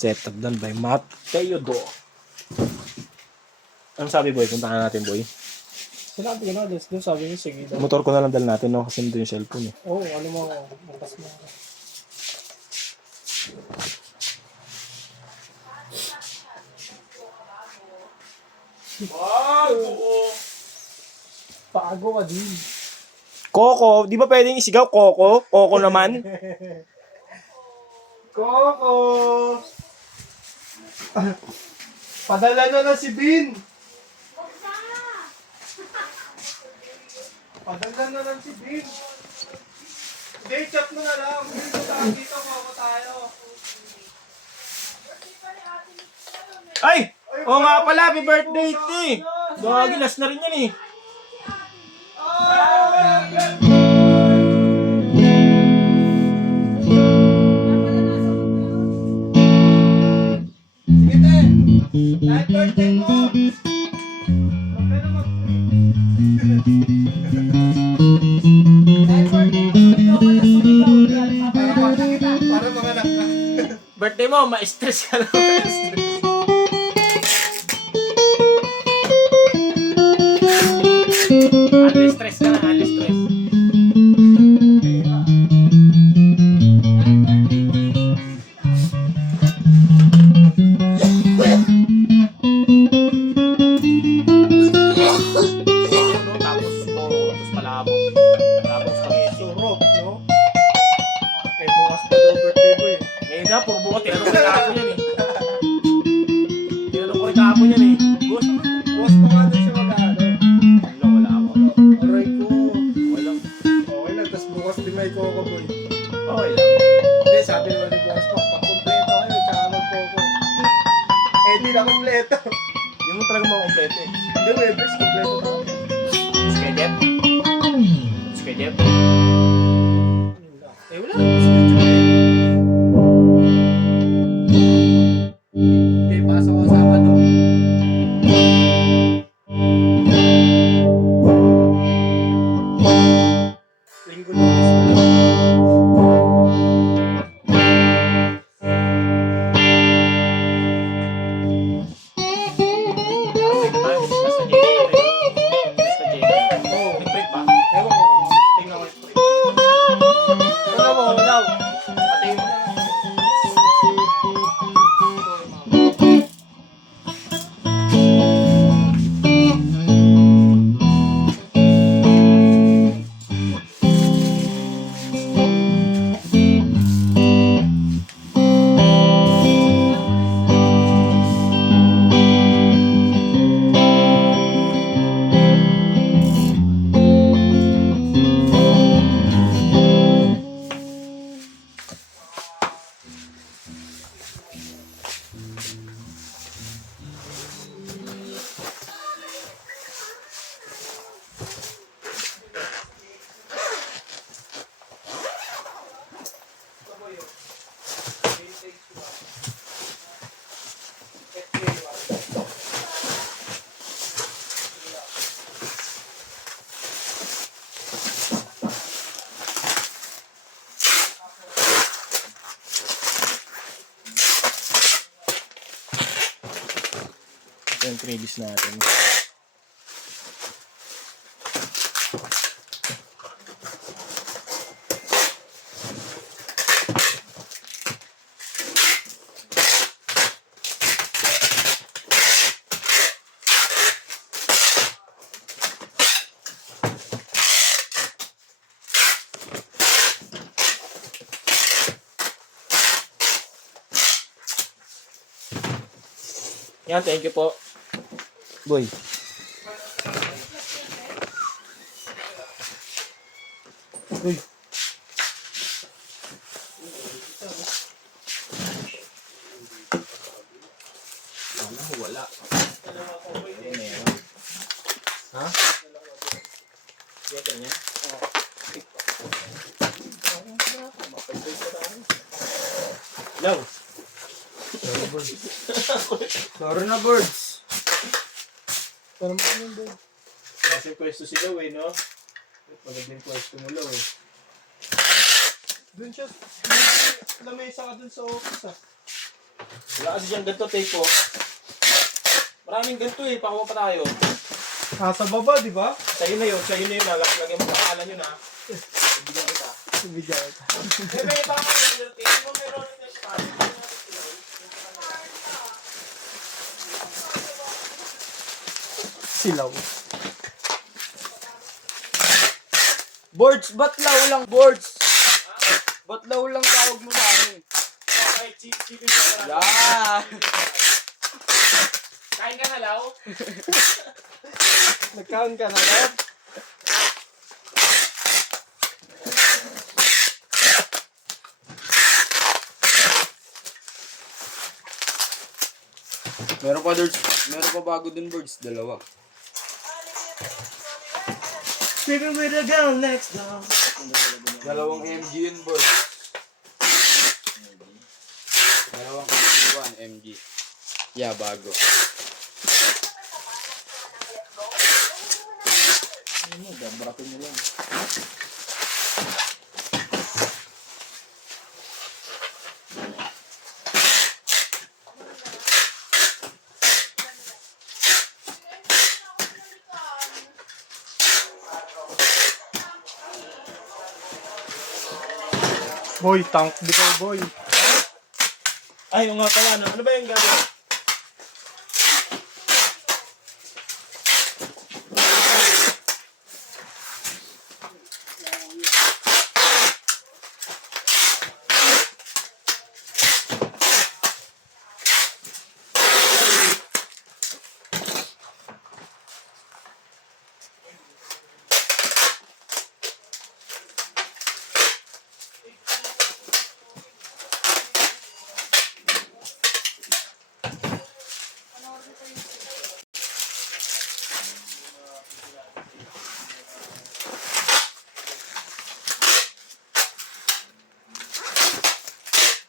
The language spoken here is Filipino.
Setup done by Mateo Do. Ano sabi, boy? Punta na natin, boy. Sinabi ko na, doon sabi niyo, sige daw. Motor ko na lang dal natin, no? Kasi nandun yung cellphone, eh. Oo, ano mo, bukas mo. Pago ka din. Coco, di ba pwedeng isigaw Coco? Coco naman. Coco! Padala na si Bin! Padala na si Bin! Hindi, chat mo na lang. Dito Coco tayo. Ay! Oo nga pala, happy birthday, ti! Gagi, last na rin yan, eh. Sige, te! Happy birthday mo! Huwag ka na para manganak ka. Birthday mo, ma-stress ka lang. Unli-stress ka lang, unli-stress. Tapos palabok. Palabok spaghetti. Surot, no? Eh, bukas pa daw birthday mo eh. Ngayon na, puro buka. Tinanong ko rin kahapon yan, eh. Tinanong ko rin kahapon yan, eh. Boss, Bukas pa nga doon siya mag-ano. wala ako. Aray ko. Wala. Okay lang, tas bukas din may Coco boy. Okay lang. Hindi, sabi naman ni bukas pa, pang-kompleto kayo, tsaka mag-Coco. Eh, di na kompleto. Hindi mo talaga makompleto, eh. Hindi, Webers, kompleto na. Skydep? Skydep? Eh, wala. Schedule eh. Okay, pasok ko Sabado. Linggo Lunes na lang. Basta JK. Basta JK. Oo. Nag-break ba? Ewan ko. Tingnan ko. Ano mo, daw? Patayin mo. Ito yung previous natin. Yan, thank you po. Boy. Uy. Wala. Ha? Kaya niya? Hello. Sorry na, birds. Parang mo yun, boy. Kasi pwesto si Law, eh, no? Magandang pwesto mo, Law, eh. Doon siya. Lamesa ka dun sa office, ah. Wala kasi siyang ganito tape po. Maraming ganito eh, pakuha pa tayo. Nasa baba, di ba? Sa'yo na yun, lagyan mo pangalan yun ha. Ibigyan kita. Ibigay ito. Eh, may baka roller tape. Di ba may roller tape pa? Silaw. Boards, ba't law lang boards? Ba't law lang tawag mo sa akin? Kahit chicken ka na lang. Yeah! Kain ka na law? Nag-count ka na, Rob? Meron pa bago dun boards, dalawa. Sleeping with a girl next door. Dalawang MG yun boards. Dalawang 1 MG. Yeah, bago. Ano, dabrakin mo lang. Boy, tank bitaw, boy. Ay, yung nga pala, ano ba yung gagawin?